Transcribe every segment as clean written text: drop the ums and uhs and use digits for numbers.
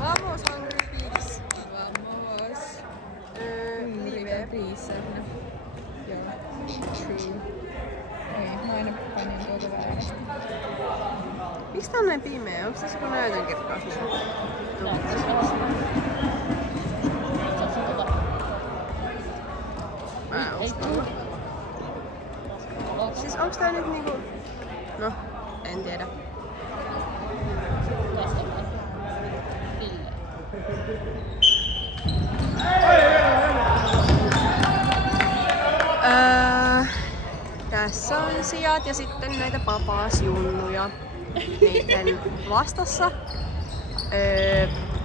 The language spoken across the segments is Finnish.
Vamos Hungry Pigs. Vamos. Live. Joo. True. Ei, mä aina panin tuota väärästä. Miksi tää on näin pimeä? Onko tässä joku näytön kirkkaus? Mä en uskalla. Siis onks tää nyt niinku... No, en tiedä. Tässä on sijat ja sitten näitä papaasjunnuja niiden vastassa.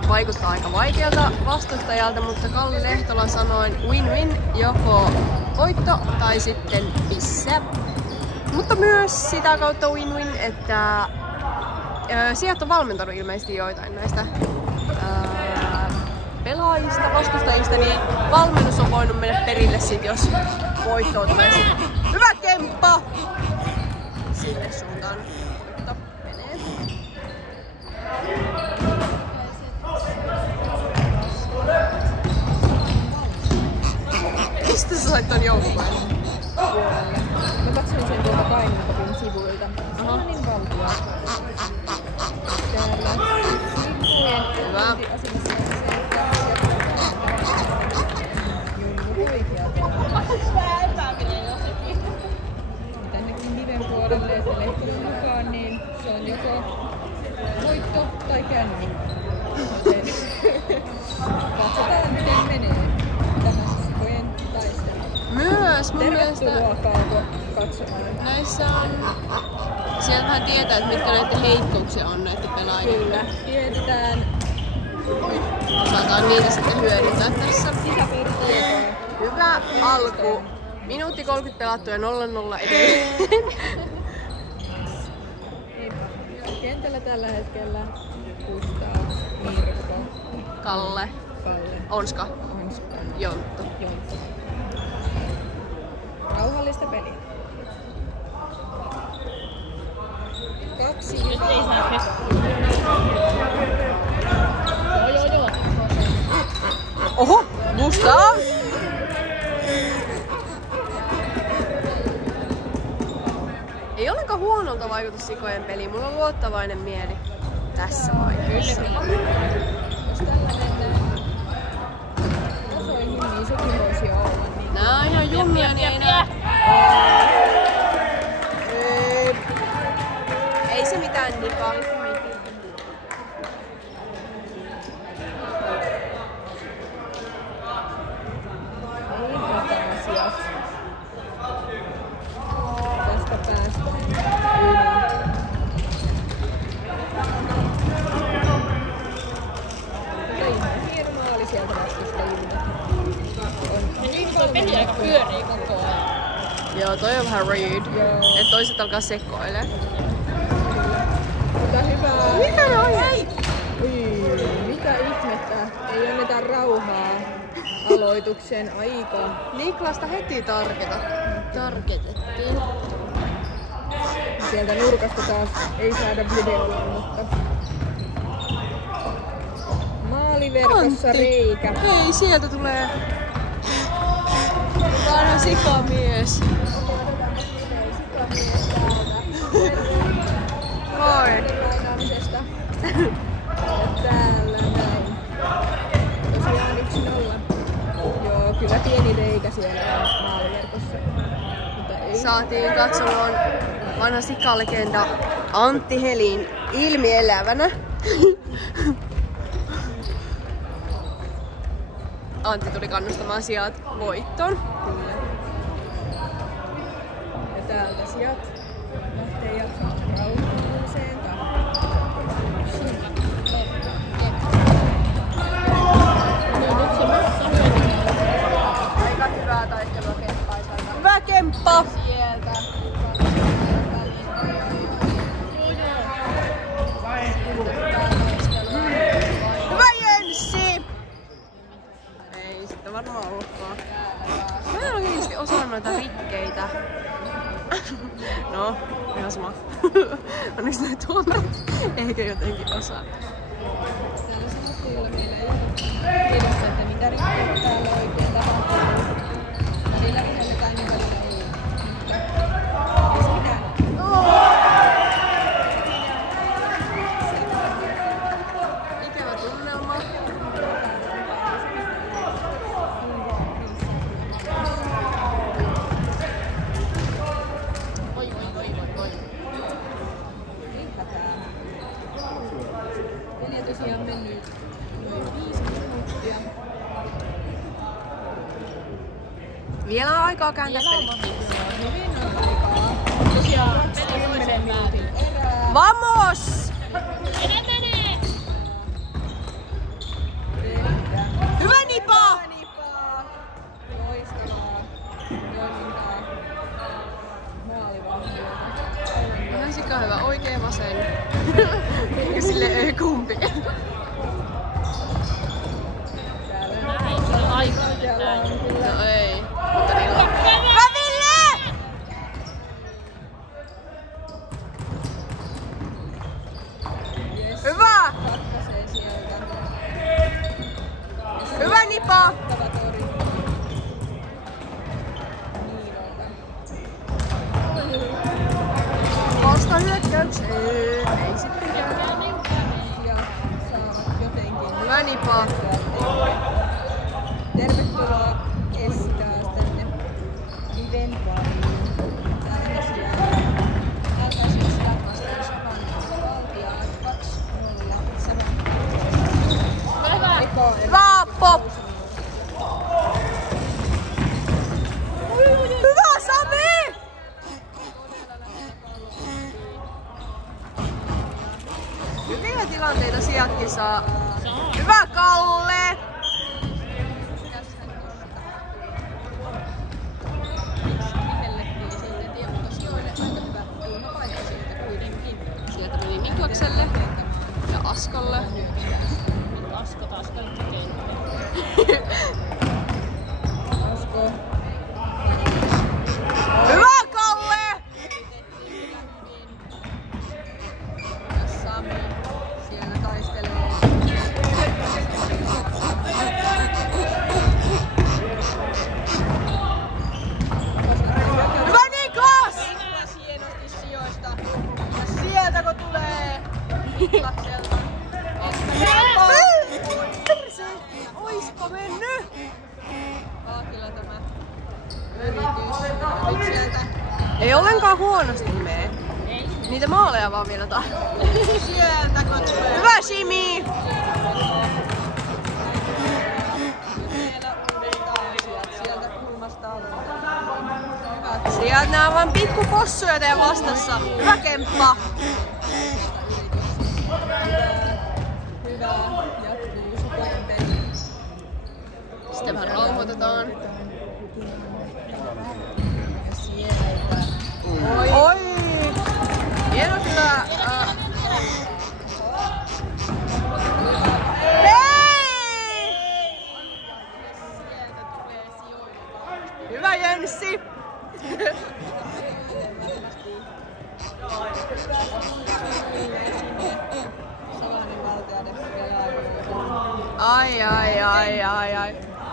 Vaikuttaa aika vaikealta vastustajalta, mutta Kalli Lehtola sanoi win-win, joko voitto tai sitten pisse. Mutta myös sitä kautta win-win, että sijat on valmentanut ilmeisesti joitain näistä pelaajista, vastustajista, niin valmennus on voinut mennä perille sit, jos voittoon tulee sitten. Hyvä kemppa! Sinne suuntaan. Mutta menee. Mistä sä sait ton joukkueen? Puolelle. Mä katsoin sen tuolta Kainuukopin sivuilta. Se on niin valtua. Täällä sivujen Hyvä. asemassa on se, että Junnu oikeat. Tännekin Liven puolelle, että Lehtolan mukaan, niin se on joko voitto tai känni. Joten katsotaan miten menee tähän sivujen taistelu. Myös mun mielestä Tervetuloa Kauko katsomaan. näissä on... Sieltä vähän tietää, että mitkä näiden heikkouksia on näiden pelaajien. Kyllä, tiedetään. Osataan niitä sitten hyödyntää tässä. Sisäpiiritietoa. Hyvä alku. Minuutti 30 pelattu ja 0-0 edelleen. Kentällä tällä hetkellä Gustav, Mirko, Kalle, Kalle, Onska, Onska, Jonttu. Jonttu. Rauhallista peliä. 2 Joo. Oho! Gustav! Ei ollenkaan huonolta vaikuta sikojen peliin. Mulla on luottavainen mieli tässä vaiheessa. Jos tällä mennään tasoihin, niin sekin voisi olla. Niin Nää on ihan jummia, niin ei nää... Ei se mitään nikaa. asiat. Tästä päästään yli. Hieno maali sieltä vastustajilta. Peli aika pyörii koko ajan. Joo, toi on vähän rude. Joo. Et toiset alkaa sekoilee. Mutta hyvää. Mitä ne on? Hei! Mitä ihmettä? Ei anneta rauhaa aloituksen aikaa. Niklasta heti targetettiin. Sieltä nurkasta taas ei saada videolla, mutta maaliverkossa reikä. Hei, sieltä tulee vanha sikamies. Moi! Täällä näin. Tosiaan 1-0. Joo, kyllä pieni reikä siellä maaliverkossa. Mutta ei. Saatiin katsomaan vanha sikalegenda Antti Helin ilmielävänä. Antti tuli kannustamaan sijat voittoon. Kyllä. Ja täältä sijat lähtee jatkamaan rauhalliseen Aika hyvää taistelua kemppaisaalta. Hyvä kemppa! sieltä. Hyvä Jenssi! Ei sitten varmaan ollut. aikaa. Mä en oikeesti osaa noita rikkeitä. No, ihan sama. Onneksi näin tuomarit eikä jotenkin osaa. Siellä on semmoista, jolla meillä ei ole tiedossa, että mitä rikkeitä täällä oikein tapahtuu. Välillä vihelletään niin välillä ei. Ei se mitään. Ikävä tunnelma. Peli on tosiaan mennyt noin 5 minuuttia. Vielä on aikaa kääntää peli. Hyvin on aikaa. Tosiaan, peli 10 minuutin. Erää. Vamos! Hyvä Nipa! Loistavaa toimintaa maalivahvuutta. Ihan sika hyvä. Oikein vasen. Eikä silleen ei kumpi. Täällä Aika. on kyllä No ei. Mutta niillä on. Hyvä Ville! jes, Hyvä! katkaisee sieltä. Hyvä Nipa! Ottava tori. Niinolta. Vasta hyökkäykseen. Ei sittenkään. Ja saavat jotenkin Hyvä Nipa. Tervetuloa Essi taas tänne Liven pariin. Täällä tosiaan alkaa siis vastaus Valtia 2-0. Hyvä. Hyvä Pop! Hyvä Sami! Hyviä tilanteita sieltäkin saa. Hyvä Kalle! Vihellettiin sitten Tiemukka sijoille. Aika hyvä kulmapaikka sieltä kuitenkin. Sieltä meni Niklakselle ja Askolle. Asko taas kaikki kenttä. Asko. Hyvä Kalle! Ja Sami siellä taistelee. Hyvä Niklas! Niklas hienosti sijoista. Ja sieltä kun tulee Niklakselta. Perse! Oispa mennyt? Kyllä tämä yritys. Nyt sieltä Ei ollenkaan huonosti mene. Niitä maaleja vaan vielä taas. sieltä kun tulee. Hyvä Simi! Vielä uudestaan sieltä kulmasta aloitetaan. Hyvä Sieltä nää on vaan pikkupossuja teidän vastassa. Hyvä Kemppa! hyvä. Jatkuu Supojen peli. Sitten vähän rauhoitetaan. Ja sieltä. Oi! Hieno kyllä. Hei! Sieltä tulee sijoilta. Hyvä Jenssi! Salainen Valtiaiden pelaaja. Ai.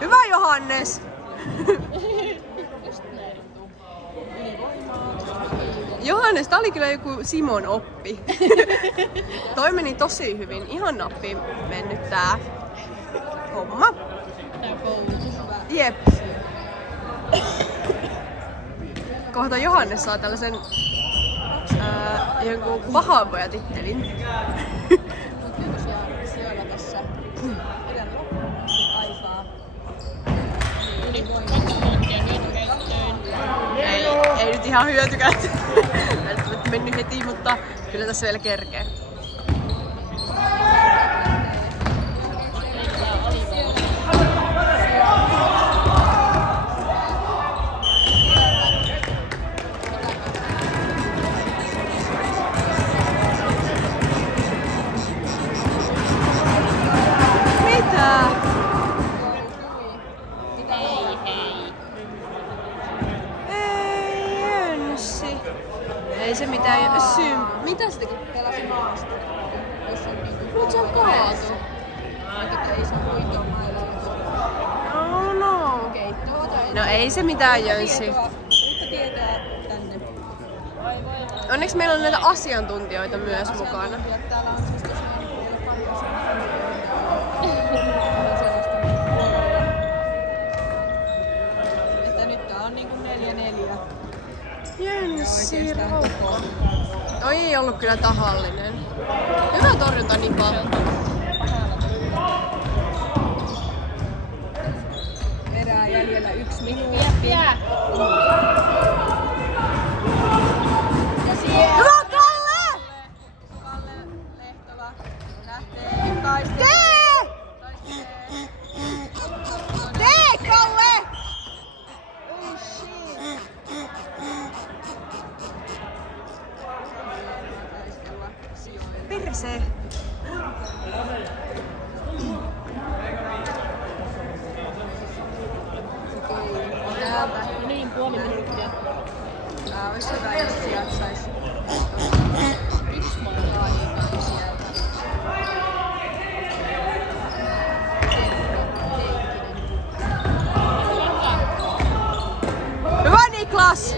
Hyvä Johannes! Johannes, tää oli kyllä joku Simon oppi. Toi meni tosi hyvin. Ihan nappiin mennyt tää homma. Tää koulutus. Jep. Kohta Johannes saa tällaisen jonkun pahanpojatittelin. Mut nyt tosiaan sijoilla tässä erän loppuun asti aikaa. Yli 2 minuuttia hyötykäyttöön. Ei nyt ihan hyötykäyttö. Välttämättä mennyt heti, mutta kyllä tässä vielä kerkee. Mitä? Ei. Ei Jönssi. Ei se mitään Mitä sitten kun pelasi maasta? Jos on niinku... Mut se on kaatu. Että ei saa hoitoa mailalle. Oh no. Keittoa tai... No ei se mitään Jönssi. Uutta tietoa tänne. Onneksi meillä on näitä asiantuntijoita myös mukana. Asiantuntijat täällä on siis tosiaan paljon että nyt tää on niinku 4-4. Jönssi Raukka. Toi ei ollut kyllä tahallinen. Hyvä torjunta Nipa. Erää jäljellä 1 minuutti. Jää. Hyvä Kalle! Kalle Lehtola lähtee taistelemaan. Tee Kalle! Perse. Täältä. No niin, puoli minuuttia. Tää olisi hyvä, jos sieltä sais Yksi maailma. laajentaa sieltä. Hyvä Niklas!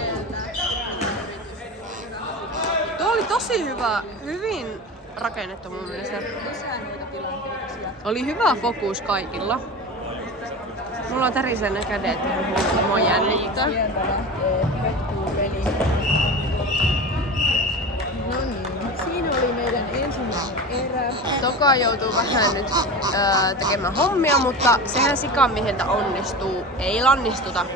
Tuo oli tosi hyvä. Hyvin rakennettu mun mielestä. Lisää noita tilanteita sieltä. Oli hyvä fokus kaikilla. Mulla on tärisee ne kädet. Mua jännittää. Sieltä lähtee jotkut peli. No niin, siinä oli meidän ensimmäinen erä. Toka joutuu vähän nyt tekemään hommia, mutta sehän sikamieheltä onnistuu. Ei lannistuta.